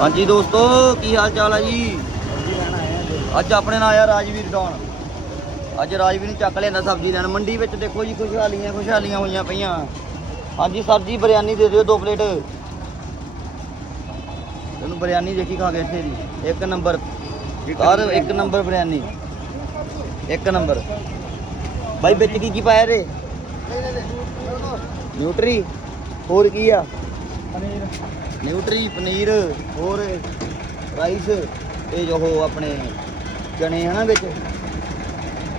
ਹਾਂਜੀ ਦੋਸਤੋ, ਕੀ ਹਾਲ ਚਾਲ ਹੈ ਜੀ? ਅੱਜ ਆਪਣੇ ਨਾਲ ਆਇਆ ਰਾਜਵੀਰ ਡੌਨ ਅੱਜ ਰਾਜਵੀਰ ਨੇ ਚੱਕ ਲਿਆਂਦਾ ਸਬਜ਼ੀ ਲੈਣ। ਮੰਡੀ ਵਿੱਚ ਦੇਖੋ ਜੀ, ਖੁਸ਼ਹਾਲੀਆਂ ਖੁਸ਼ਹਾਲੀਆਂ ਹੋਈਆਂ ਪਈਆਂ। ਹਾਂਜੀ, ਸਬਜ਼ੀ ਬਿਰਿਆਨੀ ਦੇ ਦਿਓ ਦੋ ਪਲੇਟ। ਤੈਨੂੰ ਬਿਰਿਆਨੀ ਦੇਖੀ ਖਾ ਕੇ ਇੱਥੇ ਦੀ। ਇੱਕ ਨੰਬਰ। ਹਰ ਇੱਕ ਨੰਬਰ ਬਿਰਿਆਨੀ। ਇੱਕ ਨੰਬਰ। ਬਾਈ, ਵਿੱਚ ਕੀ ਕੀ ਪਾਇਆ ਰੇ ਨਿਊਟਰੀ। ਹੋਰ ਕੀ ਆ? ਨਿਊਟਰੀ ਪਨੀਰ ਹੋਰ ਰਾਈਸ ਤੇ ਜੋ ਉਹ ਆਪਣੇ ਚਨੇ ਹਨਾ ਵਿੱਚ।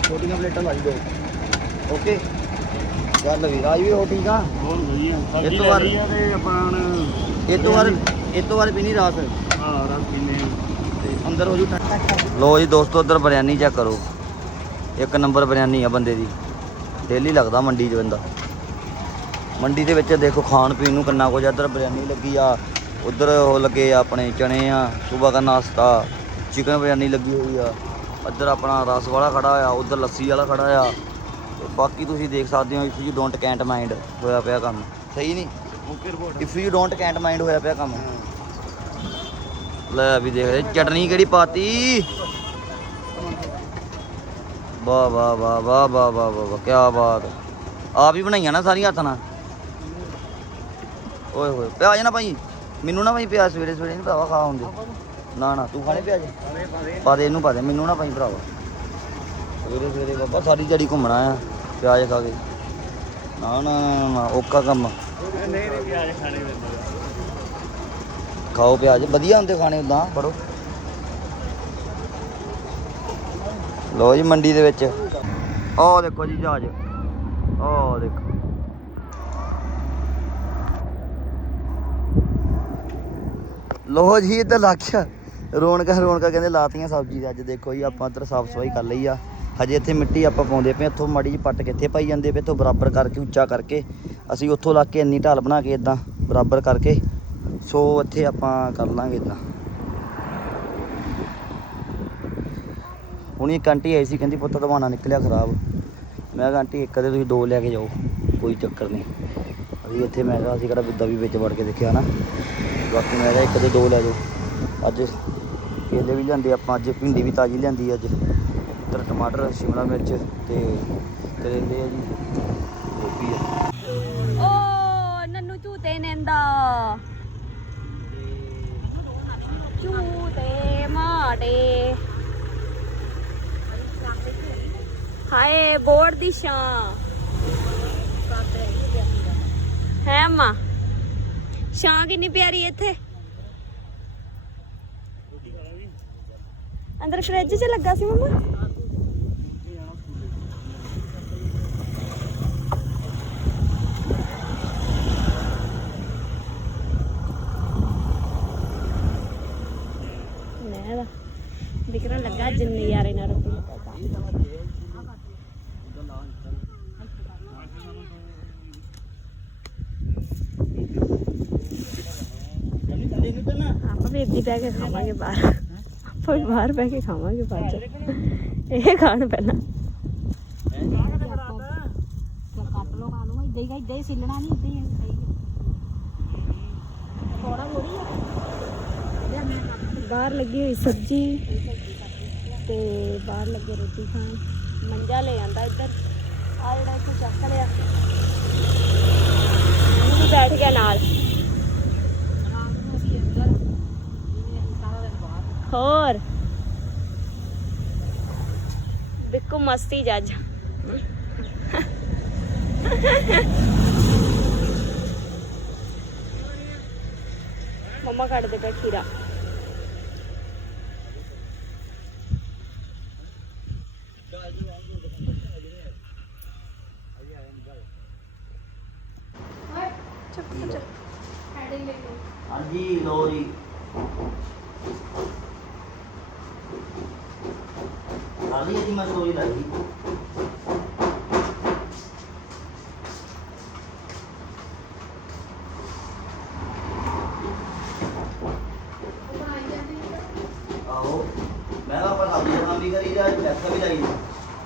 ਛੋਟੀਆਂ ਪਲੇਟਾਂ ਲਾਈ ਦਿਓ ਓਕੇ। ਚੱਲ ਵੀ ਰਾਜ ਵੀ ਹੋ ਠੀਕ ਆ। ਬਹੁਤ ਵਧੀਆ ਇਹ ਸਬਜ਼ੀ ਤੋਂ ਲੈ ਬਾਅਦ- ਲਈ ਆ ਤੇ ਆਪਾਂ ਹੁਣ ਇਹ ਤੋਂ ਬਾਅਦ ਇਹ ਤੋਂ ਬਾਅਦ ਪੀਣੀ ਰਾਤ। ਹਾਂ ਰਸ ਪੀਨੇ ਤੇ ਅੰਦਰ ਹੋ ਜੂ ਲੋ ਜੀ ਦੋਸਤੋ ਉਧਰ ਬਿਰਿਆਨੀ ਚੈੱਕ ਕਰੋ। ਇੱਕ ਨੰਬਰ ਬਿਰਿਆਨੀ ਆ ਬੰਦੇ ਦੀ। ਡੇਲੀ ਲੱਗਦਾ ਮੰਡੀ 'ਚ ਬੰਦਾ। ਮੰਡੀ ਦੇ ਵਿੱਚ ਦੇਖੋ ਖਾਣ ਪੀਣ ਨੂੰ ਕਿੰਨਾ ਕੁਝ ਆ। ਇੱਧਰ ਬਿਰਿਆਨੀ ਲੱਗੀ ਆ। ਉੱਧਰ ਉਹ ਲੱਗੇ ਆ ਆਪਣੇ ਚਣੇ ਆ, ਸਵੇਰ ਦਾ ਨਾਸ਼ਤਾ ਚਿਕਨ ਬਿਰਿਆਨੀ ਲੱਗੀ ਹੋਈ ਆ। ਇੱਧਰ ਆਪਣਾ ਰਸ ਵਾਲਾ ਖੜਾ ਆ ਉੱਧਰ ਲੱਸੀ ਵਾਲਾ ਖੜਾ ਆ ਤੇ ਬਾਕੀ ਤੁਸੀਂ ਦੇਖ ਸਕਦੇ ਹੋ if you don't can't mind ਹੋਇਆ ਪਿਆ ਕੰਮ। ਸਹੀ ਨਹੀਂ? If you don't can't mind ਹੋਇਆ ਪਿਆ ਕੰਮ। ਲੈ ਵੀ ਦੇਖ ਚਟਨੀ ਕਿਹੜੀ ਪਾਤੀ? ਵਾ ਵਾ ਵਾ ਵਾ ਵਾ ਵਾ ਵਾ ਕੀ ਬਾਤ। ਆਪ ਹੀ ਬਣਾਈਆਂ ਨਾ ਸਾਰੀਆਂ ਹੱਥ ਨਾਲ? ਓਏ ਹੋਏ, ਪਿਆਜ ਨਾ ਭਾਈ ਮੈਨੂੰ ਨਾ ਭਾਈ ਪਿਆਜ ਸਵੇਰੇ ਸਵੇਰੇ ਨਹੀਂ ਭਰਾਵਾ ਖਾ ਹੁੰਦੇ ਨਾ ਨਾ ਤੂੰ ਖਾਣੇ ਪਿਆਜ। ਪਾ ਦੇ ਇਹਨੂੰ ਪਾ ਦੇ ਮੈਨੂੰ ਨਾ ਭਾਈ ਭਰਾਵਾ। ਸਵੇਰੇ ਸਵੇਰੇ ਬਾਬਾ ਸਾਰੀ ਜੜੀ ਘੁੰਮਣਾ ਆ ਪਿਆਜ ਖਾ ਕੇ। ਨਾ ਨਾ ਨਾ, ਨਾ ਕੰਮ। ਨਹੀਂ ਨਹੀਂ ਪਿਆਜ ਖਾਣੇ ਖਾਓ ਪਿਆਜ ਵਧੀਆ ਹੁੰਦੇ ਖਾਣੇ ਉਦਾਂ ਪੜੋ ਲੋ ਜੀ ਮੰਡੀ ਦੇ ਵਿੱਚ। ਆਹ ਦੇਖੋ ਜੀ ਜਹਾਜ਼। ਆਹ ਦੇਖੋ। ਲੋ ਜੀ, ਇੱਧਰ ਲੱਗ ਗਿਆ। ਰੌਣਕਾਂ ਰੌਣਕਾਂ ਕਹਿੰਦੇ ਲਾਤੀਆਂ ਸਬਜ਼ੀ ਦੇ ਅੱਜ। ਦੇਖੋ ਜੀ, ਆਪਾਂ ਇੱਧਰ ਸਾਫ਼ ਸਫ਼ਾਈ ਕਰ ਲਈ ਆ। ਹਜੇ ਇੱਥੇ ਮਿੱਟੀ ਆਪਾਂ ਪਾਉਂਦੇ ਪਏ ਇੱਥੋਂ ਮਾੜੀ ਜੀ ਪੱਟ ਕਿੱਥੇ ਪਾਈ ਜਾਂਦੇ ਪਏ, ਇੱਥੋਂ ਬਰਾਬਰ ਕਰਕੇ, ਉੱਚਾ ਕਰਕੇ। ਅਸੀਂ ਉੱਥੋਂ ਲਾ ਕੇ ਇੰਨੀ ਢਾਲ ਬਣਾ ਕੇ ਇਦਾਂ ਬਰਾਬਰ ਕਰਕੇ। ਸੋ ਇੱਥੇ ਆਪਾਂ ਕਰ ਲਾਂਗੇ ਇਦਾਂ ਹੁਣ ਇੱਕ ਆਂਟੀ ਆਈ ਸੀ, ਕਹਿੰਦੀ, ਪੁੱਤ ਦਵਾਨਾ ਨਿਕਲਿਆ ਖਰਾਬ। ਮੈਂ ਕਿਹਾ, ਆਂਟੀ, ਇੱਕ ਦੇ ਤੁਸੀਂ ਦੋ ਲੈ ਕੇ ਜਾਓ। ਕੋਈ ਚੱਕਰ ਨਹੀਂ। ਅਸੀਂ ਇੱਥੇ ਮੈਂ ਕਿਹਾ ਅਸੀਂ ਕਿਹੜਾ ਬਿੱਦਾ ਵੀ ਵਿੱਚ ਵੜ ਕੇ ਦੇਖਿਆ ਨਾ। ਬਾਕੀ ਮੈਂ ਕਿਹਾ ਇੱਕ ਦੇ ਦੋ ਲੈ ਜਾਓ। ਅੱਜ ਕੇਲੇ ਵੀ ਲਿਆਂਦੇ ਆਪਾਂ, ਅੱਜ ਭਿੰਡੀ ਵੀ ਤਾਜ਼ੀ ਲਿਆਂਦੀ ਅੱਜ। ਇੱਧਰ ਟਮਾਟਰ, ਸ਼ਿਮਲਾ ਮਿਰਚ ਤੇ ਕਰੇਲੇ ਆ ਜੀ। ਗੋਭੀ ਆ। ਓ, ਨੰਨੂ ਝੂਤੇ ਨੇਂਦਾ। ਝੂਤੇ ਮਾੜੇ। ਹਾਏ ਬੋਰਡ ਦੀ ਛਾਂ। ਹੈ ਮਾਂ। ਛਾਂ ਕਿੰਨੀ ਪਿਆਰੀ ਇੱਥੇ? ਅੰਦਰ ਫ੍ਰਿਜ 'ਚ ਲੱਗਾ ਸੀ ਮਮਾ। ਮੈਂ ਦਾ ਦਿਖਣ ਲੱਗਾ ਜਿੰਨੇ ਯਾਰੇ ਨਾਲ ਰੋਟੀ ਆਪਾਂ ਵੀ ਇੱਦੀ ਬਹਿ ਕੇ ਖਾਵਾਂਗੇ ਬਾਹਰ। ਆਪਾਂ ਬਾਹਰ ਬਹਿ ਕੇ ਖਾਵਾਂਗੇ ਬਾਅਦ ਚ। ਇਹ ਖਾਣ ਪਹਿਲਾਂ। ਕੱਟ ਲੋ ਖਾ ਲੋ ਇਦਾਂ ਹੀ ਇਦਾਂ ਹੀ ਸਿੱਲਣਾ ਨਹੀਂ ਇਦਾਂ ਹੀ ਸਹੀ ਥੋੜਾ ਥੋੜੀ ਬਾਹਰ ਲੱਗੀ ਹੋਈ ਸਬਜ਼ੀ ਤੇ ਬਾਹਰ ਲੱਗੇ ਰੋਟੀ ਖਾਣ। ਮੰਜਾ ਲੈ ਆਂਦਾ ਇੱਧਰ। ਆ ਜਿਹੜਾ ਇੱਥੇ ਚੱਕ ਲਿਆ। ਉਹ ਬੈਠ ਗਿਆ ਨਾਲ। ਹੋਰ? ਬਿੱਕੂ ਮਸਤੀ ਜੱਜ। ਮੰਮਾ ਕੱਢਦੇ ਪਏ ਖੀਰਾ।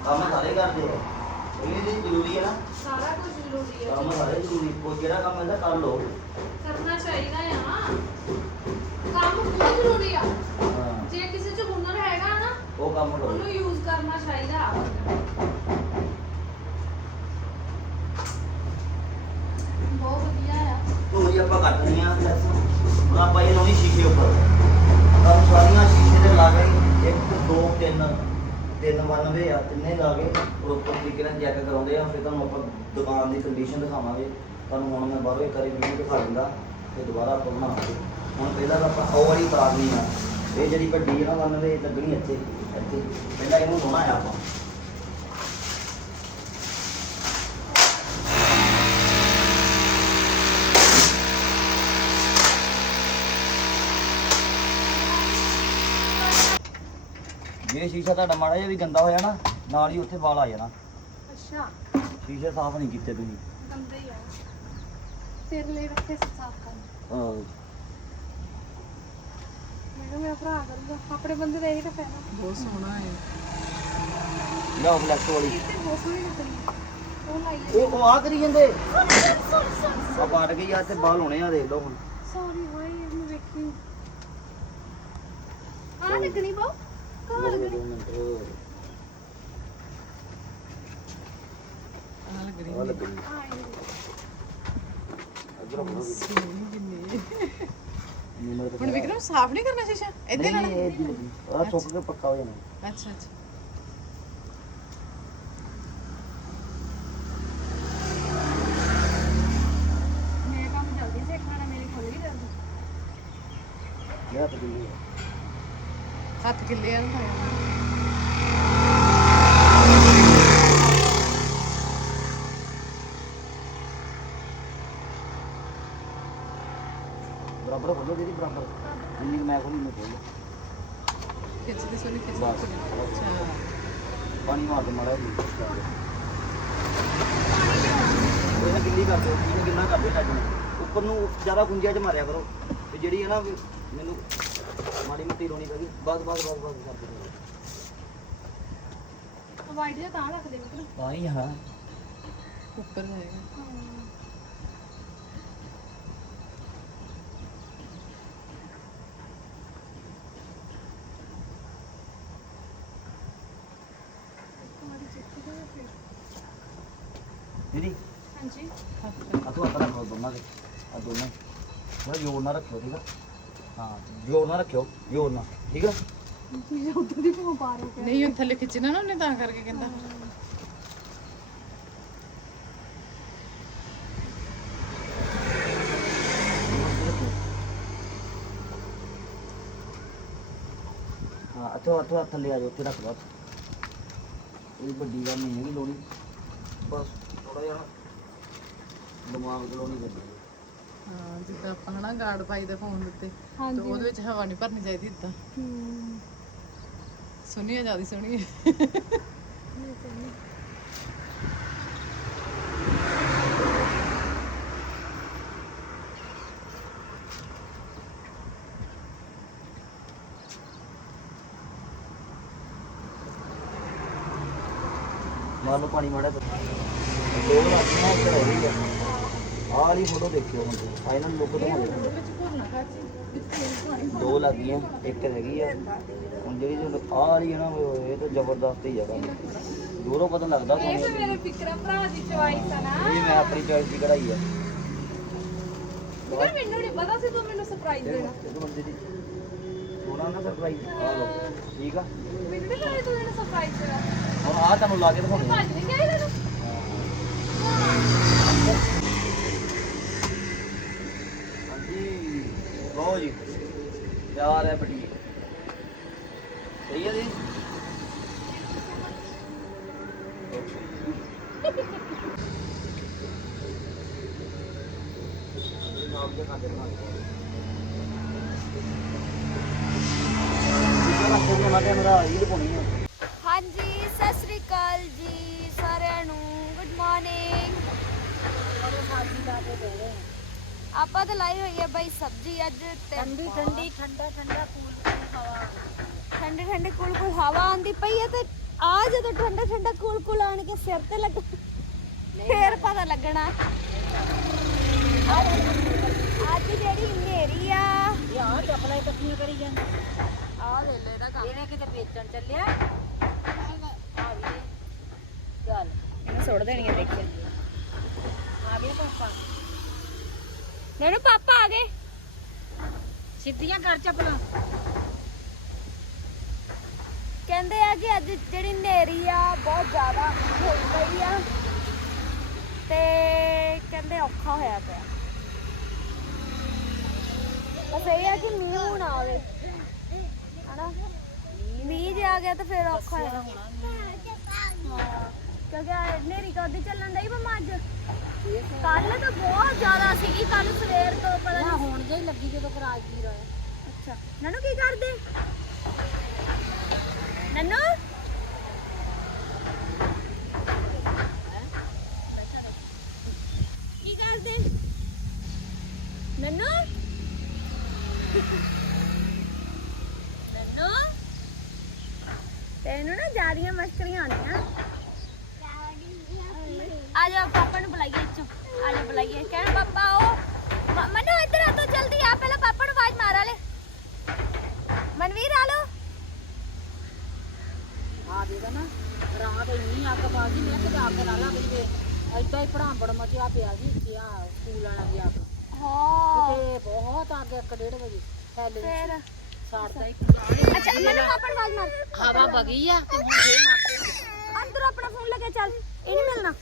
ਕੰਮ ਸਾਰੇ ਕਰਦੇ ਆ ਇਹ ਵੀ ਜ਼ਰੂਰੀ ਹੈ ਨਾ ਸਾਰਾ ਕੁਝ ਜ਼ਰੂਰੀ ਹੈ ਕੰਮ ਸਾਰੇ ਜ਼ਰੂਰੀ ਕੋਈ ਜਿਹੜਾ ਕੰਮ ਇਹਦਾ ਕਰ ਲਓ ਕਰਨਾ ਚਾਹੀਦਾ ਆ ਕੰਮ ਬਹੁਤ ਜ਼ਰੂਰੀ ਆ ਜੇ ਕਿਸੇ ਚ ਹੁਨਰ ਹੈਗਾ ਨਾ ਉਹ ਕੰਮ ਕਰੋ ਉਹਨੂੰ ਯੂਜ਼ ਕਰਨਾ ਚਾਹੀਦਾ ਬਹੁਤ ਵਧੀਆ ਆ ਹੁਣ ਇਹ ਆਪਾਂ ਕੱਟਣੀ ਆ ਹੁਣ ਆਪਾਂ ਇਹ ਲਾਉਣੀ ਸ਼ੀਸ਼ੇ ਉੱਪਰ ਤਾਂ ਸਾਰੀਆਂ ਸ਼ੀਸ਼ੇ ਤੇ ਲਾ ਕੇ 1 2 3 ਤਿੰਨ ਬਣਵੇ ਆ, ਤਿੰਨੇ ਲਾ ਕੇ ਪ੍ਰੋਪਰ ਤਰੀਕੇ ਨਾਲ ਚੈੱਕ ਕਰਾਉਂਦੇ ਆ, ਫਿਰ ਤੁਹਾਨੂੰ ਆਪਾਂ ਦੁਕਾਨ ਦੀ ਕੰਡੀਸ਼ਨ ਦਿਖਾਵਾਂਗੇ। ਤੁਹਾਨੂੰ ਹੁਣ ਮੈਂ ਬਾਹਰੋਂ ਇੱਕ ਵਾਰੀ ਵੀਡੀਓ ਦਿਖਾ ਦਿੰਦਾ ਤੇ ਦੁਬਾਰਾ ਆਪਾਂ ਬਣਾਵਾਂਗੇ। ਹੁਣ ਪਹਿਲਾਂ ਤਾਂ ਆਪਾਂ ਉਹ ਵਾਲੀ ਤਾਰਨੀ ਆ। ਇਹ ਜਿਹੜੀ ਵੱਡੀ ਆ ਨਾ ਬਣਵੇ ਲੱਗਣੀ ਇੱਥੇ ਇੱਥੇ। ਪਹਿਲਾਂ ਇਹਨੂੰ ਲਾਉਣਾ ਆ ਆਪਾਂ। ਜੇ ਸ਼ੀਸ਼ਾ ਤੁਹਾਡਾ ਮਾੜਾ ਜਿਹਾ ਵੀ ਗੰਦਾ ਹੋ ਜਾਣਾ ਨਾਲ ਹੀ ਉੱਥੇ ਵਾਲ ਆ ਜਾਣਾ। ਅੱਛਾ। ਸ਼ੀਸ਼ੇ ਸਾਫ਼ ਨਹੀਂ ਕੀਤੇ ਤੁਸੀਂ। ਗੰਦਾ ਹੀ ਆ। ਤੇਰੇ ਲਈ ਰੱਖੇ ਸੀ ਸਾਫ਼ ਕਰ ਹਾਂ। ਮੈਂ ਕਿਹਾ ਮੇਰਾ ਭਰਾ ਕਰੂਗਾ। ਆਪਣੇ ਬੰਦੇ ਦਾ ਇਹੀ ਤਾਂ ਫਾਇਦਾ। ਬਹੁਤ ਸੋਹਣਾ ਹੈ। ਲਿਆਓ ਫਲੈਕਸ ਵਾਲੀ। ਤੇ ਬਹੁਤ ਸੋਹਣੀ ਲੱਗਣੀ ਉਹ ਲਾਈ ਇਹ ਉਹ ਆ ਕਰੀ ਜਾਂਦੇ? ਆ ਪਾਟ ਗਈ ਆ ਤੇ ਬਾਲ ਹੋਣੇ ਆ ਦੇਖ ਲਓ ਹੁਣ। ਸੌਰੀ ਹੋਈ ਇਹਨੂੰ ਵੇਖੀ। ਆ ਲੱਗਣੀ ਬਹੁ ਹੁਣ ਵਿਕਰਮ ਸਾਫ਼ ਨਹੀਂ ਕਰਨਾ ਸ਼ੀਸ਼ਾ? ਇੱਥੇ ਨਹੀਂ ਇਹ ਦੀ ਆ ਸੁੱਕ ਕੇ ਪੱਕਾ ਹੋ ਜਾਣਾ। ਅੱਛਾ ਅੱਛਾ ਮੇਰੇ ਕੰਮ ਜਲਦੀ ਸਿੱਖਣਾ ਮੇਰੀ ਖੁੱਲ ਗਈ ਜਲਦੀ ਲਿਆ ਤੇ ਦਿੰਦੀ ਹੱਥ ਕਿੱਲੇ ਆ ਨਾ ਬਰਾਬਰ ਖੋਲੋ ਦੀਦੀ ਬਰਾਬਰ ਜਿੰਨੀ ਕੁ ਮੈਂ ਖੋਲੀ ਮੈਂ ਖੋਲ ਖਿੱਚਦੀ ਸੋਹਣੀ ਖਿੱਚਦੀ ਬਸ ਅੱਛਾ ਪਾਣੀ ਮਾਰ ਦੇ ਮਾੜਾ ਜੀ ਇਹਨਾਂ ਗਿੱਲੀ ਕਰ ਦਿਓ ਇਹਨੂੰ ਗਿੱਲਾ ਕਰ ਦਿਓ ਚੱਜ ਨਾਲ ਉੱਪਰ ਨੂੰ ਜ਼ਿਆਦਾ ਗੁੰਜਿਆ ਚ ਮਾਰਿਆ ਕਰੋ। ਤੇ ਜਿਹੜੀ ਹੈ ਨਾ ਵੀ ਮੈਨੂੰ ਮਾੜੀ ਮੋਟੀ ਰੋਣੀ ਪੈਗੀ ਬਸ ਬਸ ਬਸ ਬਸ ਕਰ ਦਿਓ। ਵਾਈਟ ਜਿਹਾ ਤਾਂ ਰੱਖ ਦੇ ਮਿੱਤਰ ਤਾਂ ਹੀ ਹਾਂ ਉੱਪਰ ਜਾਏਗਾ ਦੀਦੀ ਹਾਂਜੀ। ਆ ਤੂੰ ਰੱਖੋ ਦੋਨਾਂ ਦੇ ਆ ਦੋਨਾਂ ਥੋੜਾ ਜੋਰ ਨਾਲ ਰੱਖਿਓ ਠੀਕ ਆ? ਹਾਂ ਜੋਰ ਨਾਲ ਰੱਖਿਓ ਜੋਰ ਨਾਲ ਠੀਕ ਆ? ਉੱਧਰ ਦੀ ਭੂ ਪਾ ਰਹੇ ਨਹੀਂ ਉਹ ਥੱਲੇ ਖਿੱਚਣਾ ਨਾ ਉਹਨੇ ਤਾਂ ਕਰਕੇ ਕਹਿੰਦਾ। ਹਾਂ ਅੱਥੋਂ ਅੱਥੋਂ ਹੱਥ ਥੱਲੇ ਆ ਜਾਓ ਉੱਥੇ ਰੱਖ ਲਓ ਇਹ ਵੱਡੀ ਗੱਲ ਨਹੀਂ ਹੈਗੀ ਲੋਣੀ ਬਸ ਥੋੜਾ ਜਿਹਾ ਦਿਮਾਗ ਦੀ ਲੋਣੀ ਵੱਡੀ ਹਾਂ ਜਿੱਦਾਂ ਆਪਾਂ ਹਨਾ ਗਾਰਡ ਪਾਈ ਦਾ ਫੋਨ ਉੱਤੇ ਤੇ ਹਾਂਜੀ ਉਹਦੇ ਵਿੱਚ ਹਵਾ ਨਹੀਂ ਭਰਨੀ ਚਾਹੀਦੀ ਇਦਾਂ। ਹੂੰ। ਸੋਹਣੀ ਆ ਜ਼ਿਆਦਾ ਸੋਹਣੀ ਹੈ ਮਾਰ ਲਓ ਪਾਣੀ ਮਾੜਾ ਜਿਹਾ। ਦੋ ਲੱਗੀਆਂ ਇੱਧਰ ਹੋ ਰਹੀ ਆ ਆਹ ਵਾਲੀ ਫੋਟੋ ਦੇਖਿਓ ਹੁਣ ਫਾਈਨਲ ਲੁੱਕ ਤੋਂ ਦੋ ਲੱਗੀਆਂ ਇੱਕ ਹੈਗੀ ਆ। ਹੁਣ ਜਿਹੜੀ ਜੋ ਆਹ ਵਾਲੀ ਹੈ ਨਾ ਇਹ ਤਾਂ ਜ਼ਬਰਦਸਤ ਹੀ ਆ ਕੰਮ ਦੂਰੋਂ ਪਤਾ ਲੱਗਦਾ ਇਹ ਤਾਂ ਤੁਹਾਨੂੰ ਮੇਰੇ ਵਿਕਰਮ ਭਰਾ ਦੀ ਚੁਆਇਸ ਆ ਨਾ। ਇਹ ਮੈਂ ਆਪਣੀ ਚੋਇਸ ਦੀ ਕਢਾਈ ਆ। ਮੈਨੂੰ ਨਹੀਂ ਪਤਾ ਸੀ ਤੂੰ ਮੈਨੂੰ ਸਰਪ੍ਰਾਈਜ਼ ਦੇਣਾ। ਸੋਨਾ ਨਾ ਸਰਪ੍ਰਾਈਜ਼ ਆ ਲਓ। ਠੀਕ ਆ। ਮੈਨੂੰ ਨਹੀਂ ਪਤਾ ਤੂੰ ਮੈਨੂੰ ਸਰਪ੍ਰਾਈਜ਼ ਦੇਣਾ। ਹੁਣ ਆਹ ਤੁਹਾਨੂੰ ਲਾ ਕੇ ਦਿਖਾਉਣੀ ਆ। ਭੱਜ ਨਹੀਂ ਗਿਆ ਇਹਨੂੰ ਹਾਂਜੀ ਲਓ ਜੀ ਤਿਆਰ ਹੈ ਬਟੀ ਸਹੀ ਹੈ ਜੀ ਨਾਮ ਦੇ ਖਾਤੇ ਬਣਾ ਲਿਆ ਮੈਂ ਕੈਮਰਾ ਰੀਲ ਪਾਉਣੀ ਹੈ ਹਾਂਜੀ ਸਤਿ ਸ੍ਰੀ ਅਕਾਲ ਜੀ ਸਾਰਿਆਂ ਨੂੰ ਗੁੱਡ ਮਾਰਨਿੰਗ ਆਪਾਂ ਤਾਂ ਲਾਈ ਹੋਈ ਹੈ ਬਾਈ ਸਬਜ਼ੀ ਅੱਜ ਠੰਡੀ ਠੰਡੀ ਠੰਡਾ ਠੰਡਾ ਕੂਲ ਕੂਲ ਹਵਾ ਠੰਡੀ ਠੰਡੀ ਕੂਲ ਕੂਲ ਹਵਾ ਆਂਦੀ ਪਈ ਹੈ ਤੇ ਆ ਜਦੋਂ ਠੰਡਾ ਠੰਡਾ ਕੂਲ ਕੂਲ ਆਣ ਕੇ ਸਿਰ ਤੇ ਲੱਗ ਫੇਰ ਪਤਾ ਲੱਗਣਾ। ਅੱਜ ਜਿਹੜੀ ਹਨੇਰੀ ਆ। ਯਾਰ ਚੱਪਲਾਂ ਇਕੱਠੀਆਂ ਕਰੀ ਜਾਂਦੇ। ਆ ਲੈ ਲੈ ਇਹਦਾ ਕੰਮ। ਇਹਨੇ ਕਿਤੇ ਵੇਚਣ ਚੱਲਿਆ? ਆ ਵੀ ਚੱਲ। ਇਹਨੂੰ ਸੁੱਟ ਦੇਣੀਆਂ ਦੇਖਿਆ। ਆ ਗਿਆ ਪਾਪਾ ਮੈਨੂੰ ਪਾਪਾ ਆ ਗਏ। ਸਿੱਧੀਆਂ ਕਰ ਚੱਪਲਾਂ। ਕਹਿੰਦੇ ਆ ਕਿ ਅੱਜ ਜਿਹੜੀ ਨੇਰੀ ਆ ਬਹੁਤ ਜ਼ਿਆਦਾ ਹੋਈ ਪਈ ਆ। ਤੇ ਕਹਿੰਦੇ ਔਖਾ ਹੋਇਆ ਪਿਆ। ਬਸ ਇਹ ਆ ਕਿ ਮੀਂਹ ਹੁਣ ਆਵੇ। ਹਨਾ? ਮੀਂਹ ਜੇ ਆ ਗਿਆ ਤਾਂ ਫਿਰ ਔਖਾ ਹੋਇਆ ਹਾਂ ਕਿਉਂਕਿ ਆ ਨੇਰੀ ਕਦੀ ਚੱਲਣ ਡਈ ਮਮਾ ਅੱਜ ਕੱਲ ਤਾਂ ਬਹੁਤ ਜ਼ਿਆਦਾ ਸੀਗੀ ਕੱਲ ਸਵੇਰ ਤੋਂ ਪਤਾ ਨਾ ਨਹੀਂ ਹੁਣ ਜੇ ਲੱਗੀ ਜਦੋਂ ਰਾਜਵੀਰ ਆਇਆ ਅੱਛਾ। ਨਨੂ ਕੀ ਕਰਦੇ? ਨਨੂ ਕੀ ਕਰਦੇ ਨਨੂ ਨਨੂ ਤੈਨੂੰ ਨਾ ਜਿਆਦੀਆਂ ਮਸਕਰੀਆਂ ਆਉਂਦੀਆਂ ਆ ਜਾ ਪਾਪਾ ਨੂੰ ਬੁਲਾਈਏ ਇੱਥੋਂ ਆ ਜਾ ਬੁਲਾਈਏ ਕਹਿਣ ਪਾਪਾ ਉਹ ਮ- ਮਨੂ ਇੱਧਰ ਆ ਤੂੰ ਜਲਦੀ ਆ ਪਹਿਲਾਂ ਪਾਪਾ ਨੂੰ ਆਵਾਜ਼ ਮਾਰਾ ਲੈ ਮਨਵੀਰ ਆ ਲੋ ਆ ਦੇਗਾ ਨਾ ਰਾਤ ਇੰਨੀ ਅੱਗ ਬਾਜੀ ਮੈਂ ਕਿਤੇ ਅੱਗ ਲਾ ਲਾ ਗਈ ਐਦਾਂ ਹੀ ਭੜਾਂਬੜ ਮਚਿਆ ਪਿਆ ਜੀ ਇੱਥੇ ਆ ਸਕੂਲ ਵਾਲਾ ਦੀ ਅੱਗ। ਹਾਂ। ਕਿਤੇ ਬਹੁਤ ਅੱਗ 1:30 ਵਜੇ ਫੈਲ ਫੇਰ? ਸਾੜਦਾ ਹੀ ਅੱਛਾ ਮੈਨੂੰ ਪਾਪਾ ਨੂੰ ਆਵਾਜ਼ ਮਾਰ ਹਵਾ ਵਗੀ ਆ ਤੇ ਹੁਣ ਫੇਰ ਮਾਰਦੇ ਅੰਦਰ ਆਪਣਾ ਫੋਨ ਲੈ ਕੇ ਚੱਲ ਇਹ ਨਹੀਂ ਮਿਲਣਾ।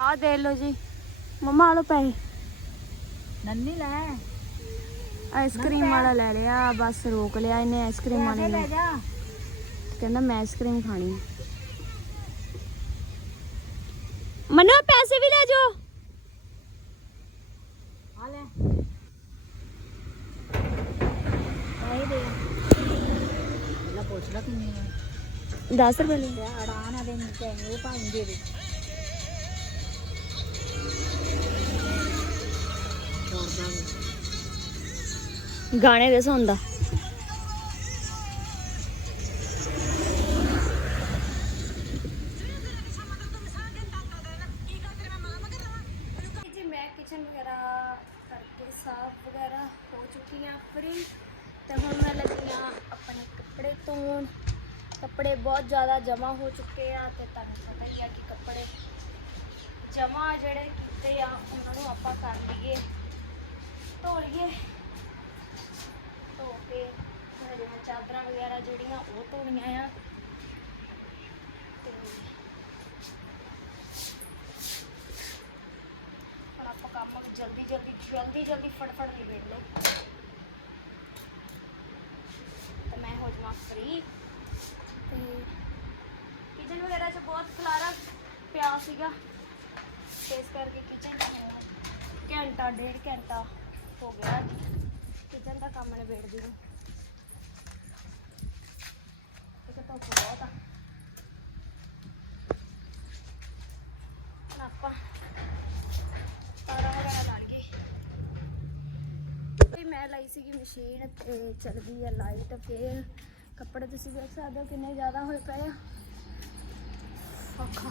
ਆ ਦੇ ਲੋ ਜੀ ਮਮਾ ਆ ਲੋ ਪੈਸੇ। ਨੰਨੀ ਲੈ। ਆਈਸਕ੍ਰੀਮ ਵਾਲਾ ਲੈ। ਲਿਆ ਬਸ ਰੋਕ ਲਿਆ ਇਹਨੇ ਆਈਸਕ੍ਰੀਮ ਵਾਲੇ ਲੈ ਨੇ ਕਹਿੰਦਾ ਮੈਂ ਆਈਸਕ੍ਰੀਮ ਖਾਣੀ ਹੈ ਮਨੂ ਪੈਸੇ ਵੀ ਲੈ ਜਾਓ। ਆ ਲੈ। ਆਈ ਦੇ ਲੈ ਪੁੱਛ ਲੈ ਕਿੰਨੇ ਆ। 10 ਰੁਪਏ ਲੈ। ਤੇ ਅੜਾਨ ਆ ਦੇ ਨੀਚੇ ਉਹ ਭਾਈ ਦੇ ਦੇ। ਗਾਣੇ ਦੇ ਸੁਣਦਾ ਜੀ ਮੈਂ ਕਿਚਨ ਵਗੈਰਾ ਕਰਕੇ ਸਾਫ਼ ਵਗੈਰਾ ਹੋ ਚੁੱਕੀ ਆ ਫਰੀ ਤੇ ਹੁਣ ਮੈਂ ਲੱਗੀ ਆ ਆਪਣੇ ਕੱਪੜੇ ਧੋਣ ਕੱਪੜੇ ਬਹੁਤ ਜ਼ਿਆਦਾ ਜਮਾ ਹੋ ਚੁੱਕੇ ਆ ਤੇ ਤੁਹਾਨੂੰ ਪਤਾ ਹੀ ਆ ਕਿ ਕੱਪੜੇ ਜਮਾ ਜਿਹੜੇ ਕੀਤੇ ਆ ਉਹਨਾਂ ਨੂੰ ਆਪਾਂ ਕਰ ਲਈਏ ਧੋ ਲਈਏ ਧੋ ਕੇ ਹੁਣ ਜਿਹੜੀਆਂ ਚਾਦਰਾਂ ਵਗੈਰਾ ਜਿਹੜੀਆਂ ਉਹ ਧੋਣੀਆਂ ਆ ਤੇ ਹੁਣ ਆਪਾਂ ਕੰਮ ਜਲਦੀ ਜਲਦੀ ਜਲਦੀ ਜਲਦੀ ਫਟਫਟ ਨਿਬੇੜ ਲਓ। ਤੇ ਮੈਂ ਹੋ ਜਾਵਾਂ ਵਗੈਰਾ 'ਚ ਬਹੁਤ ਖਲਾਰਾ ਪਿਆ ਸੀਗਾ। ਇਸ ਕਰਕੇ ਕਿਚਨ ਘੰਟਾ, ਡੇਢ ਘੰਟਾ ਹੋ ਗਿਆ। ਕਿਚਨ ਦਾ ਕੰਮ ਨਿਬੇੜਦੀ ਨੂੰ। ਇੱਕ ਧੁੱਪ ਬਹੁਤ ਆ। ਆਪਾਂ ਤਾਰਾਂ ਵਗੈਰਾ ਲਾ ਮੈਂ ਲਾਈ ਸੀਗੀ ਮਸ਼ੀਨ, ਤੇ ਚੱਲ ਗਈ ਆ ਲਾਈਟ ਫੇਰ। ਕੱਪੜੇ ਤੁਸੀਂ ਦੇਖ ਸਕਦੇ ਹੋ ਕਿੰਨੇ ਜ਼ਿਆਦਾ ਹੋਏ ਪਏ ਆ। ਔਖਾ।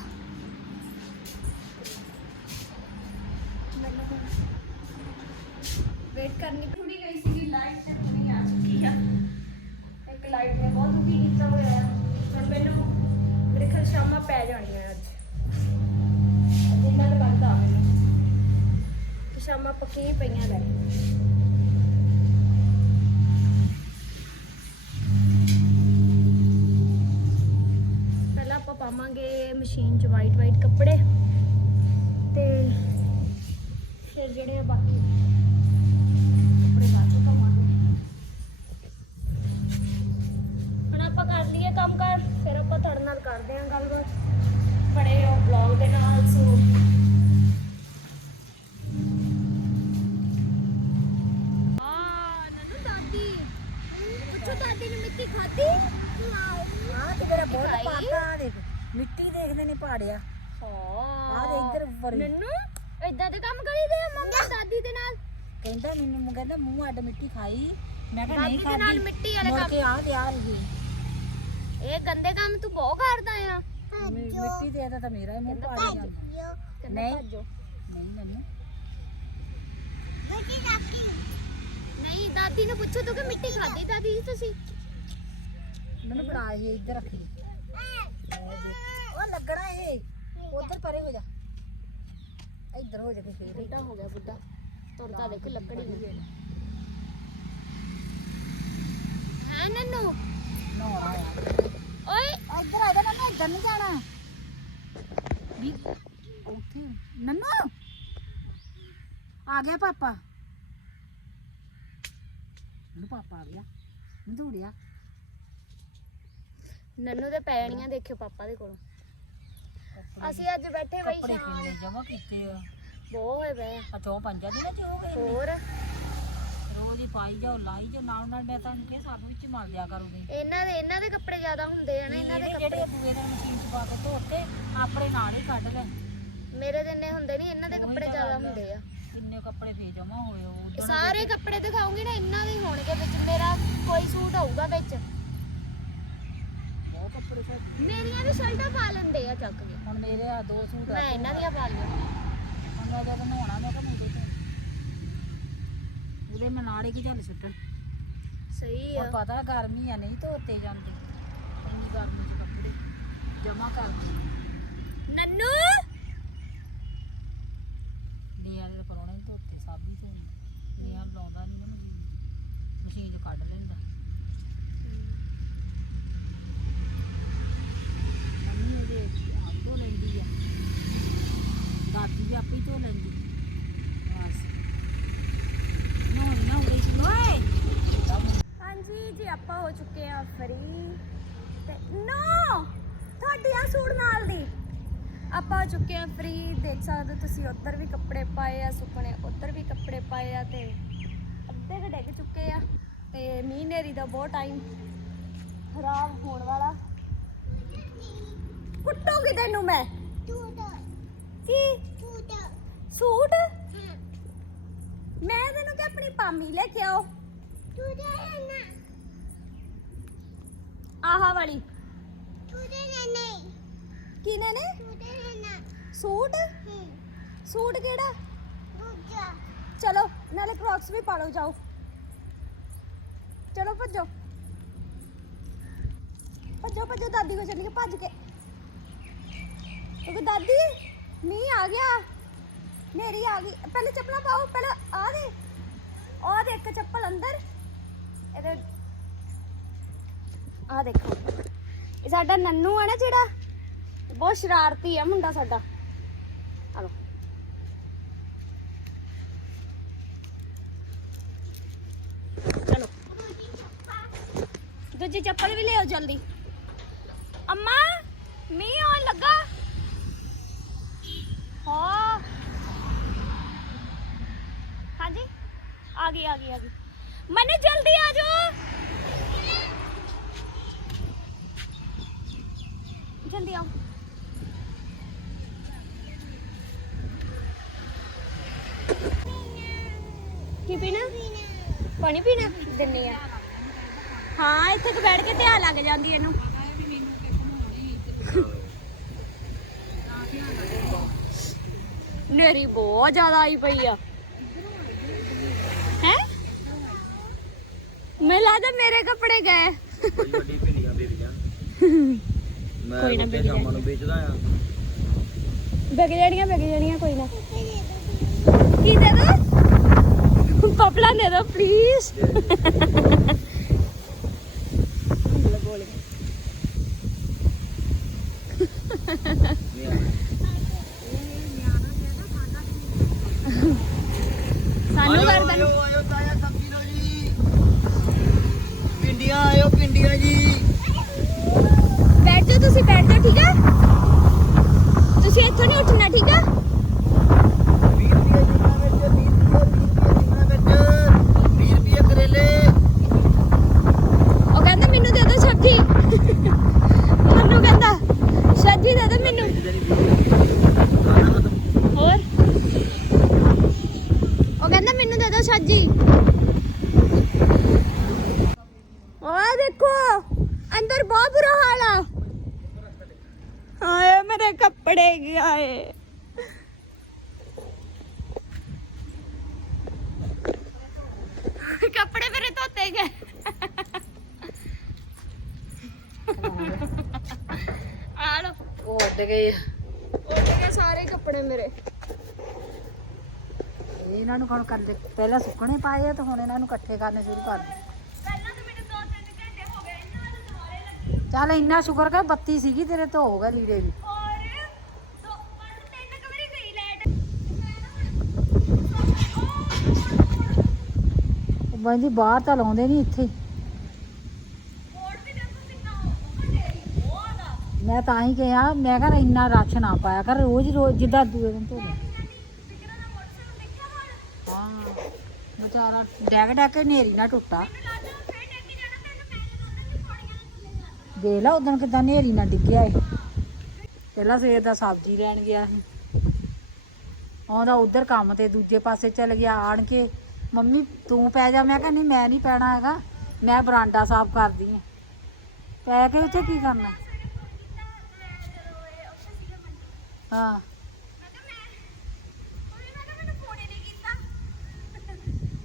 ਮੈਨੂੰ ਵੇਟ ਕਰਨੀ ਪੂਰੀ ਗਈ ਸੀਗੀ ਲਾਈਟ ਤੇ ਪੂਰੀ ਆ ਚੁੱਕੀ ਆ। ਇੱਕ ਲਾਈਟ ਨੇ ਬਹੁਤ ਦੁਖੀ ਕੀਤਾ ਹੋਇਆ। ਆ ਹੁਣ ਮੈਨੂੰ ਮੇਰੇ ਖਿਆਲ ਸ਼ਾਮਾਂ ਪੈ ਜਾਣੀਆਂ ਅੱਜ। ਅੱਜ ਇਹਨਾਂ ਦਾ ਲੱਗਦਾ ਮੈਨੂੰ। ਸ਼ਾਮਾਂ ਪੱਕੀਆਂ ਪਈਆਂ ਲੈ ਮਿੱਟੀ ਦੇਖਦੇ ਨੇ ਪਾੜਿਆ। ਹਾਂ। ਆ ਦੇ ਇੱਧਰ ਉੱਪਰ ਵੀ। ਨੰਨੂ ਇਦਾਂ ਦੇ ਕੰਮ ਕਰੀਦੇ ਆ ਮੰਮਾ ਦਾਦੀ ਦੇ ਨਾਲ? ਕਹਿੰਦਾ ਮੈਨੂੰ ਕਹਿੰਦਾ ਮੂੰਹ ਅੱਡ ਮਿੱਟੀ ਖਾਈ। ਮੈਂ ਕਿਹਾ ਦਾਦੀ ਨਹੀਂ ਦੇ ਨਾਲ ਖਾਦੀ ਮਿੱਟੀ ਵਾਲੇ ਮੁੜ ਕੰਮ ਕੇ ਆ ਤੇ ਆ ਰਹੀ ਇਹ ਗੰਦੇ ਕੰਮ ਤੂੰ ਬਹੁਤ ਕਰਦਾ ਆ। ਮਿ- ਮਿੱਟੀ ਦੇ ਦਾ ਤਾਂ ਮੇਰਾ ਹੀ ਮੂੰਹ ਪਾੜੀ ਜਾਂਦਾ ਕਹਿੰਦਾ ਨਹੀਂ। ਨਹੀਂ ਮੈਨੂੰ। ਨਹੀਂ ਦਾਦੀ ਨੂੰ ਪੁੱਛੋ ਤੂੰ ਕਿ ਮਿੱਟੀ ਖਾਦੀ ਦਾਦੀ ਜੀ ਤੁਸੀਂ? ਮੈਨੂੰ ਫੜਾ ਇਹ ਇੱਧਰ ਰੱਖੀ। ਉਹ ਲੱਗਣਾ ਇਹ। ਉਧਰ ਪਰੇ ਹੋ ਜਾ। ਇੱਧਰ ਹੋ ਜਾ ਕੇ ਫੇਰ। ਬੁੱਢਾ ਹੋ ਗਿਆ ਬੁੱਢਾ। ਤੁਰਦਾ ਦੇਖ ਲੱਕੜੀ ਨੂੰ ਹੈ ਨੰਨੂ? ਨਹਾਉਣਾ ਆ। ਓਏ। ਇੱਧਰ ਆ ਜਾ ਨਾ ਇੱਧਰ ਨਹੀਂ ਜਾਣਾ। ਵੀ ਉੱਥੇ। ਨੰਨੂ! ਆ ਗਿਆ ਪਾਪਾ। ਨੂੰ ਪਾਪਾ ਆ ਗਿਆ। ਦੂੜਿਆ। ਨੰਨੂ ਦੇ ਪੈਣੀਆਂ ਦੇਖਿਓ ਪਾਪਾ ਦੇ ਕੋਲੋਂ। ਅਸੀਂ ਅੱਜ ਬੈਠੇ ਬਈ ਕੱਪੜੇ ਸ਼ਾਮ ਕਿੰਨੇ ਜਮਾ ਕੀਤੇ ਆ। ਬਹੁਤ ਹੋਏ ਪਏ ਆ। ਆ ਚੋ ਪੰਜਾਂ ਦੀ ਨਾ ਗਏ ਹੋਰ? ਰੋਜ਼ ਹੀ ਪਾਈ ਜਾਓ ਲਾਈ ਜਾਓ ਨਾਲ ਨਾਲ ਮੈਂ ਤੁਹਾਨੂੰ ਕਿਹਾ ਸਾਨੂੰ ਵਿੱਚ ਮਲ ਦਿਆ ਕਰੂਗੀ। ਇਹਨਾਂ ਦੇ ਇਹਨਾਂ ਦੇ ਕੱਪੜੇ ਜ਼ਿਆਦਾ ਹੁੰਦੇ ਆ ਨਾ ਇਹਨਾਂ ਦੇ ਕੱਪੜੇ। ਜਿਹੜੇ ਦੂਏ ਦਿਨ ਮਸ਼ੀਨ 'ਚ ਪਾ ਕੇ ਧੋਤੇ ਆਪਣੇ ਨਾਲ ਹੀ ਕੱਢ ਲੈ। ਮੇਰੇ ਤੇ ਇੰਨੇ ਹੁੰਦੇ ਨਹੀਂ ਇਹਨਾਂ ਦੇ ਕੱਪੜੇ ਜ਼ਿਆਦਾ ਹੁੰਦੇ ਆ। ਕਿੰਨੇ ਕੱਪੜੇ ਫੇ ਜਮਾ ਹੋਏ ਉਹ ਸਾਰੇ ਕੱਪੜੇ ਦਿਖਾਉਂਗੀ ਨਾ ਇਹਨਾਂ ਦੇ ਹੀ ਹੋਣਗੇ ਵਿੱਚ। ਮੇਰਾ ਕੋਈ ਸੂਟ ਹੋਊਗਾ ਵਿੱਚ। ਮੇਰੀਆਂ ਵੀ ਸ਼ਰਟਾਂ ਪਾ ਲੈਂਦੇ ਆ ਚੱਕ ਕੇ। ਹੁਣ ਮੇਰੇ ਆ ਦੋ ਸੂਟ ਆ। ਮੈਂ ਇਹਨਾਂ ਦੀਆਂ ਪਾ ਲਈਆਂ। ਹੁਣ ਮੈਂ ਜਦੋਂ ਨਹਾਉਣਾ ਮੈਂ ਕਿਹਾ ਮੁੰਡੇ ਤੇ ਉਹਦੇ ਮੈਂ ਨਾਲੇ ਕੀ ਚੱਲ ਸੁੱਟਣ। ਸਹੀ ਹੁਣ ਆ ਪਤਾ ਗਰਮੀ ਆ ਨਹੀਂ ਧੋਤੇ ਜਾਂਦੇ। ਇੰਨੀ ਗਰਮੀ 'ਚ ਕੱਪੜੇ। ਜਮਾ ਕਰਦੇ ਨੰਨੂ! ਨੀਆਂ ਦੇ ਪਰੋਣੇ ਨੀ ਧੋਤੇ ਸਭ ਹੀ ਧੋਤੇ ਨੀਆਂ ਲਾਉਂਦਾ ਨਹੀਂ ਨਾ ਮਸ਼ੀਨ। ਮਸ਼ੀਨ 'ਚ ਕੱਢ ਲੈਂਦਾ ਮੰਮੀ ਉਹਦੇ ਆਪ ਧੋ ਲੈਂਦੀ ਆ। ਦਾਦੀ ਆਪੇ ਧੋ ਲੈਂਦੀ। ਬਸ। ਨਹਾਉਣੀ ਨਾ ਉਰੇ ਸੀ ਓਏ! ਹਾਂਜੀ, ਜੀ ਆਪਾਂ ਹੋ ਚੁੱਕੇ ਆ ਫਰੀ ਤੇ ਨੋ ਤੁਹਾਡੀ ਆ ਸੂਟ ਨਾਲ ਦੀ। ਆਪਾਂ ਚੁੱਕੇ ਆ ਫਰੀ ਦੇਖ ਸਕਦੇ ਤੁਸੀਂ, ਉੱਧਰ ਵੀ ਕੱਪੜੇ ਪਾਏ ਆ, ਸੁੱਕਣੇ, ਉੱਧਰ ਵੀ ਕੱਪੜੇ ਪਾਏ ਆ ਤੇ ਅੱਧੇ ਕੁ ਡਿੱਗ ਚੁੱਕੇ ਆ। ਤੇ ਮੀਂਹ ਨੇਰੀ ਦਾ ਬਹੁਤ ਟਾਈਮ ਖਰਾਬ ਹੋਣ ਵਾਲਾ। ਕੁੱਟੋਗੀ ਤੈਨੂੰ ਮੈਂ? ਕੀ? ਸੂਟ। ਮੈਂ ਤੈਨੂੰ ਕਿ ਆਪਣੀ ਪਾਮੀ ਲੈ ਕੇ ਆਓ। ਆਹਾ ਵਾਲੀ। ਕੀ ਨੇ ਨੇ? Suit suit? ਕਿਹੜਾ? ਚਲੋ ਨਾਲੇ ਕ੍ਰੌਕਸ ਵੀ ਪਾ ਲਓ ਜਾਓ। ਚਲੋ ਭੱਜੋ। ਭੱਜੋ ਭੱਜੋ ਦਾਦੀ ਕੋ ਚੱਲੀਏ ਭੱਜ ਕੇ। ਕਿਉਂਕਿ ਦਾਦੀ, ਮੀਂਹ ਆ ਗਿਆ। ਮੇਰੀ ਆ ਗਈ। ਪਹਿਲੇ ਚੱਪਲਾਂ ਪਾਓ, ਪਹਿਲੇ ਆ ਦੇ। ਆ ਦੇ ਇੱਕ ਚੱਪਲ ਅੰਦਰ। ਇਹਦੇ ਆ ਦੇਖੋ। ਇਹ ਸਾਡਾ ਨੰਨੂ ਆ ਨਾ ਜਿਹੜਾ, ਬਹੁਤ ਸ਼ਰਾਰਤੀ ਆ ਮੁੰਡਾ ਸਾਡਾ। ਆ ਚਲੋ। ਦੂਜੀ ਚੱਪਲ ਵੀ ਲਿਆਓ ਜਲਦੀ। ਅੰਮਾ, ਮੀਂਹ ਆਉਣ ਲੱਗਾ ਹਾਂ ਹਾਂਜੀ ਆ ਗਈ ਆ ਗਈ ਆ ਗਈ। ਮਨੇ, ਜਲਦੀ ਆ ਜਾਓ। ਜਲਦੀ ਆਓ। ਕੀ ਪੀਣਾ? ਪਾਣੀ ਪੀਣਾ? ਦਿੰਨੀ ਆ। ਹਾਂ, ਇੱਥੇ ਕਿ ਬੈਠ ਕੇ ਧਿਆਨ ਲੱਗ ਜਾਂਦੀ ਇਹਨੂੰ। ਨੇਰੀ ਬਹੁਤ ਜ਼ਿਆਦਾ ਆਈ ਪਈ ਆ ਹੈ ਮੈਨੂੰ ਲੱਗਦਾ ਮੇਰੇ ਕੱਪੜੇ ਗਏ। ਬੜੀ ਵੱਡੀ ਭਿੰਡੀਆਂ ਬੇਬੀਆਂ ਮੈਂ ਕੋਈ ਨਾ ਸ਼ਾਮਾਂ ਵੇਚਦਾ ਆ। ਵਿਕ ਜਾਣੀਆਂ ਵਿਕ ਜਾਣੀਆਂ ਕੋਈ ਨਾ। ਕੀ ਦੇ ਦੋ? ਪਪਲਾ ਦੇ ਦੋ ਪਲੀਜ਼ ਨਹੀਂ ਆ ਸਾਨੂੰ ਆਇਓ, ਕਰ ਆਇਓ ਆਇਓ ਤਾਇਆ ਸਬਜ਼ੀ ਲਓ ਜੀ ਪਿੰਡੀਆਂ ਆਇਓ ਪਿੰਡੀਆਂ ਜੀ ਬੈਠ ਜਾਓ ਤੁਸੀਂ ਬੈਠ ਜਾਓ ਠੀਕ ਆ ਤੁਸੀਂ ਇੱਥੋਂ ਨਹੀਂ ਉੱਠਣਾ ਠੀਕ ਆ 20 ਰੁਪਏ ਜਿੰਨਾ ਵਿੱਚ 20 ਰੁਪਏ 20 ਰੁਪਏ ਜਿੰਨਾ ਵਿੱਚ 20 ਰੁਪਏ ਕਰੇਲੇ ਉਹ ਕਹਿੰਦਾ ਮੈਨੂੰ ਦੇ ਦਿਓ ਸਬਜ਼ੀ ਮੈਨੂੰ ਕਹਿੰਦਾ ਸਬਜ਼ੀ ਦੇ ਦਿਓ ਮੈਨੂੰ ਹੋਰ ਉਹ ਕਹਿੰਦਾ ਮੈਨੂੰ ਦੇ ਦਿਓ ਸਬਜ਼ੀ ਉਹ ਦੇਖੋ ਅੰਦਰ ਬਹੁਤ ਬੁਰਾ ਹਾਲ ਆ ਹਾਏ ਮੇਰੇ ਕੱਪੜੇ ਗਏ ਕੱਪੜੇ ਮੇਰੇ ਧੋਤੇ ਗਏ ਗਏ ਆ। ਉੱਡ ਗਏ ਸਾਰੇ ਕੱਪੜੇ ਮੇਰੇ ਇਹਨਾਂ ਨੂੰ ਹੁਣ ਕਰਦੇ ਪਹਿਲਾਂ ਸੁੱਕਣੇ ਪਾਏ ਆ ਤੇ ਹੁਣ ਇਹਨਾਂ ਨੂੰ ਇਕੱਠੇ ਕਰਨੇ ਸ਼ੁਰੂ ਕਰ ਦੇ ਪਹਿਲਾਂ ਤਾਂ ਮੈਨੂੰ 2-3 ਘੰਟੇ ਹੋ ਗਏ ਇਹਨਾਂ ਦੇ ਦੁਬਾਰੇ ਲੱਗੇ। ਚੱਲ ਇੰਨਾ ਸ਼ੁਕਰ ਕਰ ਬੱਤੀ ਸੀਗੀ ਤੇਰੇ ਤੋਂ ਹੋ ਗਿਆ ਲੀੜੇ ਵੀ। ਬੰਦੀ ਬਾਹਰ ਤਾਂ ਲਾਉਂਦੇ ਨਹੀਂ ਇੱਥੇ। ਮੈਂ ਤਾਂ ਹੀ ਕਿਹਾ ਮੈਂ ਕਿਹਾ ਇੰਨਾ ਰਸ਼ ਨਾ ਪਾਇਆ ਕਰ ਰੋਜ਼ ਰੋਜ਼ ਜਿੱਦਾਂ ਦੂਏ ਦਿਨ ਤੋਂ ਫਿਕਰਾਂ ਦਾ ਮੋਟਰਸਾਈਕਲ ਦੇਖਿਆ ਹੁਣ ਹਾਂ ਵਿਚਾਰਾ ਡੈਗ ਡੈਗ ਕੇ ਨੇਰੀ ਨਾ ਟੁੱਟਾ। ਮੈਨੂੰ ਲਾ ਉਦੋਂ ਕਿਦਾਂ ਨੇਰੀ ਨਾ ਡਿੱਗਿਆ ਏ ਪਹਿਲਾਂ ਸਵੇਰ ਦਾ ਸਬਜ਼ੀ ਲੈਣ ਗਿਆ ਸੀ। ਆਉਂਦਾ ਉਧਰ ਕੰਮ ਤੇ ਦੂਜੇ ਪਾਸੇ ਚੱਲ ਗਿਆ। ਆਣ ਕੇ ਮੰਮੀ, ਤੂੰ ਪੈ ਜਾ। ਮੈਂ ਕਿਹਾ, ਨਹੀਂ, ਮੈਂ ਨਹੀਂ ਪੈਣਾ ਹੈਗਾ। ਮੈਂ ਬਰਾਂਡਾ ਸਾਫ਼ ਕਰਦੀ ਆ ਪੈ ਕੇ ਉੱਥੇ ਕੀ ਕਰਨਾ? ਹਾਂ ਮੈਂ ਕਿਹਾ ਮੈਂ ਮੰਮੀ ਮੈਂ ਕਿਹਾ ਮੈਨੂੰ ਫੋਨ ਹੀ ਨਹੀਂ ਕੀਤਾ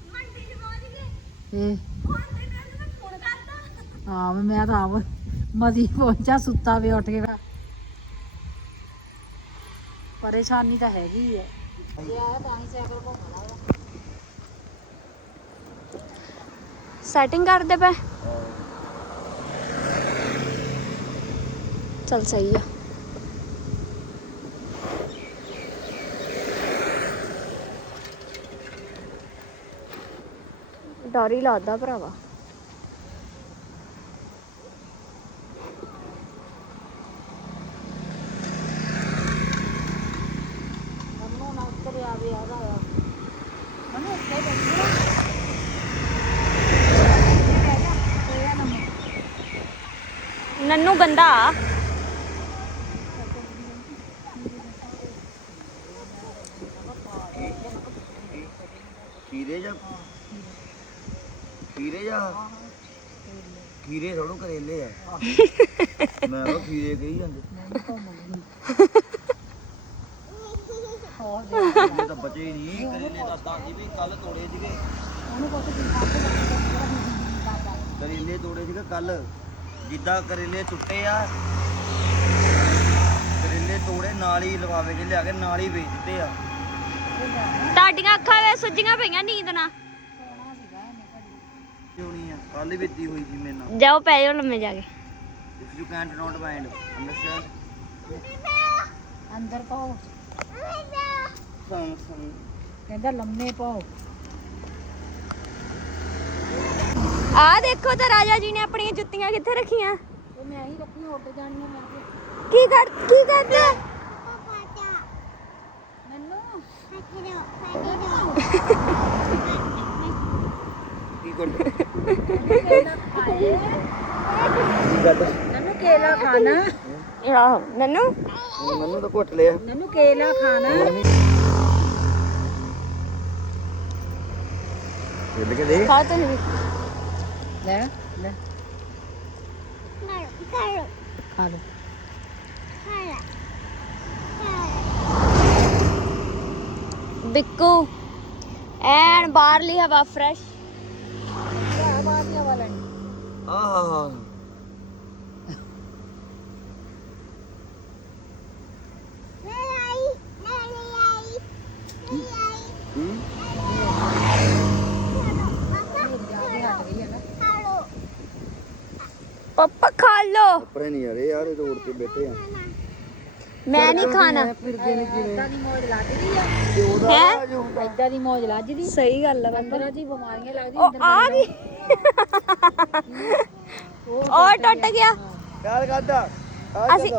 ਮੰਡੀ ਚ ਪਹੁੰਚ ਗਏ ਇਹ ਫੋਨ ਤੇ ਮੈਂ ਹਾਂ ਵੀ ਮੈਂ ਤਾਂ ਆਪ ਮਦੀ ਪਹੁੰਚਾ, ਸੁੱਤਾ ਵੇ ਉੱਠ ਕੇ ਪਰੇਸ਼ਾਨੀ ਤਾਂ ਹੈਗੀ ਹੈ ਸੈਟਿੰਗ ਕਰਦੇ ਪਏ। ਚਲ ਸਹੀ ਆ। ਡਰ ਹੀ ਲੱਗਦਾ ਭਰਾਵਾ। ਨੰਨੂ ਗੰਦਾ ਖੀਰੇ ਜਾਂ ਖੀਰੇ ਜਾਂ ਖੀਰੇ ਥੋੜੋ ਕਰੇਲੇ ਆ ਮੈਂ ਉਹ ਖੀਰੇ ਕਹੀ ਜਾਂਦੇ। ਇਹ ਤਾਂ ਬਚੇ ਹੀ ਨਹੀਂ। ਕਰੇਲੇ ਤਾਂ ਦਾਦੀ ਵੀ ਕੱਲ ਤੋੜੇ ਸੀਗੇ। ਕਰੇਲੇ ਤੋੜੇ ਸੀਗੇ ਕੱਲ ਜਿੱਦਾਂ ਕਰੇਲੇ ਟੁੱਟੇ ਆ ਕਰੇਲੇ ਤੋੜੇ ਨਾਲ ਹੀ ਲਫਾਵੇ 'ਚ ਲਿਆ ਕੇ ਨਾਲ ਹੀ ਵੇਚ ਦਿੱਤੇ ਆ। ਤੁਹਾਡੀਆਂ ਅੱਖਾਂ ਵਿੱਚ ਸੁੱਜੀਆਂ ਪਈਆਂ ਨੀਂਦ ਨਾਲ। ਕਿਉਂ ਨਹੀਂ ਆ? ਕੱਲ ਹੀ ਬੀਤੀ ਹੋਈ ਸੀ ਮੇਰੇ ਨਾਲ। ਜਾਓ ਪੈ ਜਾਓ ਲੰਮੇ ਜਾ ਕੇ। If you can't not mind. Understand? ਅੰਦਰ ਪਾਓ। ਕਹਿੰਦਾ ਲੰਮੇ ਪਾਓ। ਆ ਦੇਖੋ ਤਾਂ ਰਾਜਾ ਜੀ ਨੇ ਆਪਣੀਆਂ ਜੁੱਤੀਆਂ ਕਿੱਥੇ ਰੱਖੀਆਂ? ਉਹ ਮੈਂ ਹੀ ਰੱਖੀ ਉੱਡ ਜਾਣੀਆਂ ਮੈਂ ਕਿਹਾ। ਕੀ ਕਰ ਕੀ ਕਰਦੇ? ਮੈਨੂੰ? ਕੀ ਕਰ ਕੇਲਾ ਖਾਏ ਕੀ ਕਰ ਨਨੂ ਕੇਲਾ ਖਾਣਾ। ਆਹ ਨੰਨੂ? ਮੈਨੂੰ ਤਾਂ ਘੁੱਟ ਲਿਆ। ਨਨੂ ਕੇਲਾ ਖਾਣਾ। ਖੇਲ ਕੇ ਦੇ ਖਾ ਤੁਸੀਂ ਵੀ। ਲੈ ਲੈ। ਖਾ ਲਓ। ਬਿੱਕੂ ਐਨ ਬਾਹਰਲੀ ਹਵਾ ਫਰੈਸ਼ ਆ ਬਾਦੀਆਂ ਵਾਲਾ ਆਹ ਹੂੰ ਪਪਾ ਖਾ ਲੋ ਕੱਪੜੇ ਨਹੀਂ ਯਾਰ ਇਹ ਯਾਰ ਇਹ ਰੋਡ ਤੇ ਬੈਠੇ ਆ ਮੈਂ ਨਹੀਂ ਖਾਣਾ ਫਿਰਦੇ ਨੇ ਇਦਾਂ ਦੀ ਮੌਜ ਲੱਜਦੀ ਆ ਤੇ ਉਹਦਾ ਹੈ ਜੋ ਹੁੰਦਾ ਇਦਾਂ ਦੀ ਮੌਜ ਲੱਜਦੀ ਸਹੀ ਗੱਲ ਆ ਅੰਦਰਾਂ ਦੀ ਬਿਮਾਰੀਆਂ ਲੱਗਦੀਆਂ ਉਹ ਆ ਗਈ ਉਹ ਟੁੱਟ ਗਿਆ ਗੱਲ ਕਰਦਾ ਅਸੀਂ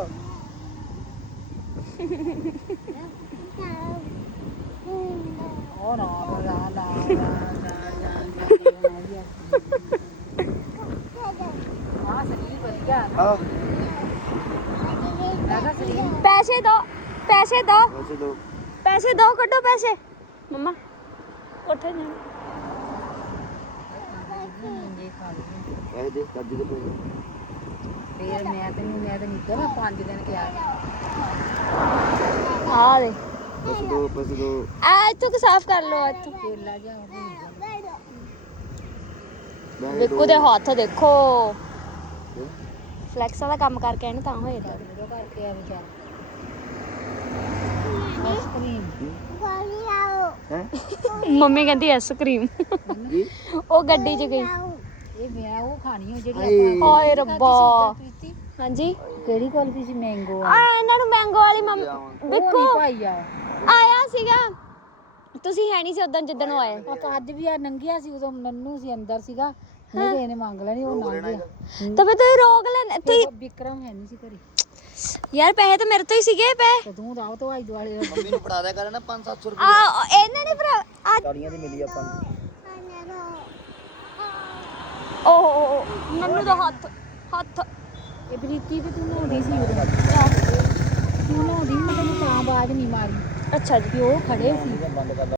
ਉਹ ਨਾ ਲਾ ਲਾ ਆ ਸਰੀਰ ਵਧੀਆ ਆ ਲੱਗਾ ਸਰੀਰ ਪੈਸੇ ਦੋ ਪੈਸੇ ਦੋ ਵੈਸੇ ਦੋ ਪੈਸੇ ਦੋ ਕੱਢੋ ਪੈਸੇ ਮੰਮਾ ਕੋਠੇ ਜਾ ਜੇ ਫਲੈਕਸਾਂ ਦਾ ਕੰਮ ਕਰਕੇ ਇਹਨੂੰ ਤਾਂ ਹੋਏ ਏਦਾਂ। ਉਹਦਾ ਕਰਕੇ ਆ ਵਿਚਾਰ। ਆਈਸਕ੍ਰੀਮ ਮੰਮੀ ਕਹਿੰਦੀ ਆਈਸਕ੍ਰੀਮ ਉਹ ਗੱਡੀ 'ਚ ਗਈ। ਇਹ ਮੈਂ ਉਹ ਖਾਣੀ ਹੋ ਜਿਹੜੀ ਹਾਏ। ਰੱਬਾ। ਹਾਂਜੀ? ਕਿਹੜੀ ਕੁਲਫੀ ਸੀ? ਮੈਂਗੋ ਆ ਇਹਨਾਂ ਨੂੰ ਮੈਂਗੋ ਵਾਲੀ ਮੰਮ ਭਾਈ ਆ। ਆਇਆ ਸੀਗਾ। ਤੁਸੀਂ ਹੈ ਨਹੀਂ ਸੀ ਉਦੋਂ ਜਿੱਦਣ ਉਹ ਆਇਆ ਆਪਾਂ ਅੱਜ ਵੀ ਆ ਨੰਗਿਆ ਸੀ ਉਦੋਂ ਨੰਨੂ ਸੀ ਅੰਦਰ ਸੀਗਾ। ਨਹੀਂ ਤੇ ਇਹਨੇ ਮੰਗ ਲੈਣੀ ਉਹ ਲੰਘ ਗਿਆ ਤਾਂ ਫਿਰ ਤੁਸੀਂ ਰੋਕ ਲੈਣ ਤੁਸੀਂ ਉਹ ਵਿਕਰਮ ਹੈ ਨਹੀਂ ਸੀ ਘਰੇ ਯਾਰ ਪੈਸੇ ਤਾਂ ਮੇਰੇ ਤੋਂ ਹੀ ਸੀਗੇ ਪੈ ਤੇ ਤੂੰ ਰਾਉ ਤੋਂ ਆਈ ਦੁਆਲੇ। ਮੰਮੀ ਨੂੰ ਫੜਾ ਦਿਆ ਕਰ ਨਾ 5-700 ਆ ਇਹਨਾਂ ਨੇ ਭਰਾ ਆ ਤਾੜੀਆਂ ਦੀ ਮਿਲੀ ਆਪਾਂ ਨੂੰ। ਓਹ ਨੰਨੂ ਦਾ ਹੱਥ ਹੱਥ ਇਹ ਪ੍ਰੀਤੀ ਤੇ ਤੂੰ ਨਹਾਉਂਦੀ ਸੀ ਉਦੋਂ। ਤੂੰ ਨਹਾਉਂਦੀ ਮੈਂ ਤੈਨੂੰ ਤਾਂ ਆਵਾਜ਼ ਨਹੀਂ ਮਾਰੀ। ਅੱਛਾ ਜੀ। ਉਹ ਖੜੇ ਸੀ। ਬੰਦ ਕਰ